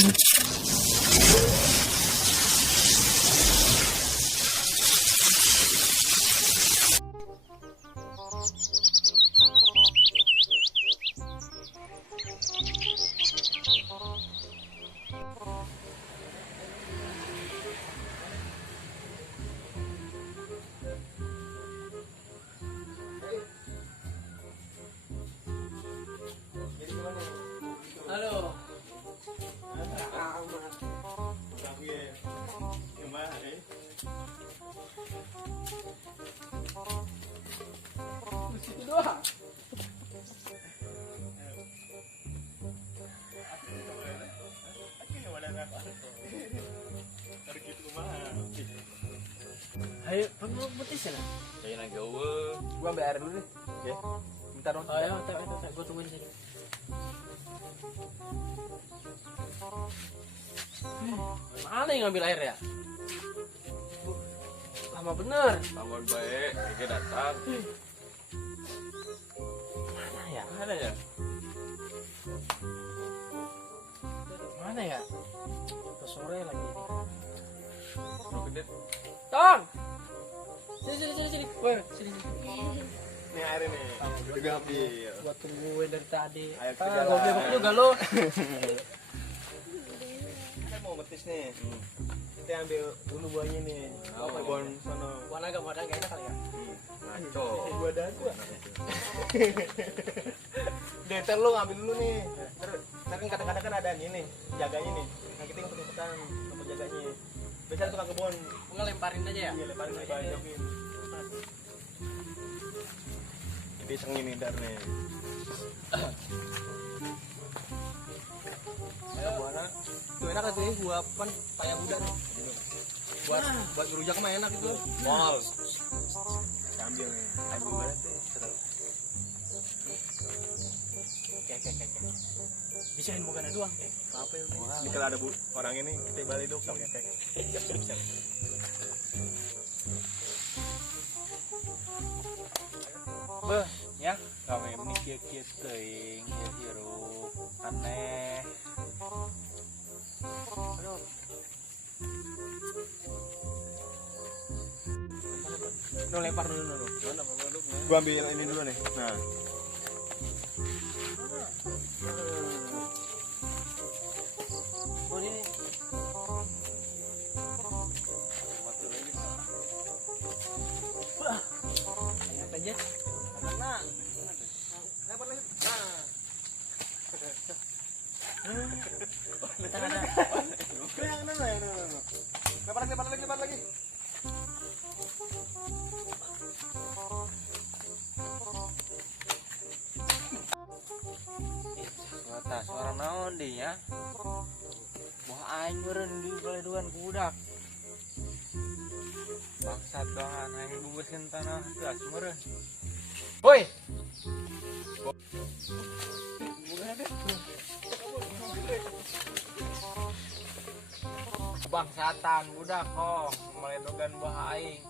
Halo. Itu doang. Ayo, kamu putus ya? Kayak naga gawe. Gua ambil air dulu deh. Ya. Bentar dong. Ayo, gua tungguin sini. Mana yang ngambil air ya? Lama bener. Bangun baik, ini datang. Mana ya? Mana ya? Mana ya? Udah sore lagi. Lu gede. Tong. Sini. Woi, sini. Ini air ini. Juga ambil. Gua tungguin dari tadi. Ayo, Gua belok juga lo. Kita mau betis nih. Kita ambil dulu buahnya nih. Oh. Kebun sono. Warna gak enak kali ya? Ngaco. Buah dada. Deter lu ngambil dulu nih. Terus kan kadang-kadang kan ada nih jaganya nih. Nah kita ikut-ikutan sama jaganya. Biasanya tukang kebun. Gua lemparin aja ya? Iya, leparin nih banyokin. Ini sengin nih dar nih. Buahnya Tuh enak tuh ya, gua pan payah muda nih. Buat ngerujak mah enak itu. mall. Ambil nih. Ambil banget deh. Oke. Bisain bukan ada doang. Apa ya? Ini kalau ada orang ini kita balik dong sama kek. Siap. Beh, ya kami mikir-mikir teuing hirup aneh. Lo lempar dulu. Mana produknya? Gua ambil ini dulu nih. Nah. Oh ini. Wah. Lihat aja. Karena dapat lagi. Nah. Bentar ada. Yang mana? Lebar lagi. Suara naon deh ya? Wah aing meureun di baleduan budak. Bangsat doangan aing bungkuskeun tanah geus meureun. Woi. Bangsatan budak kok meledogan bah aing.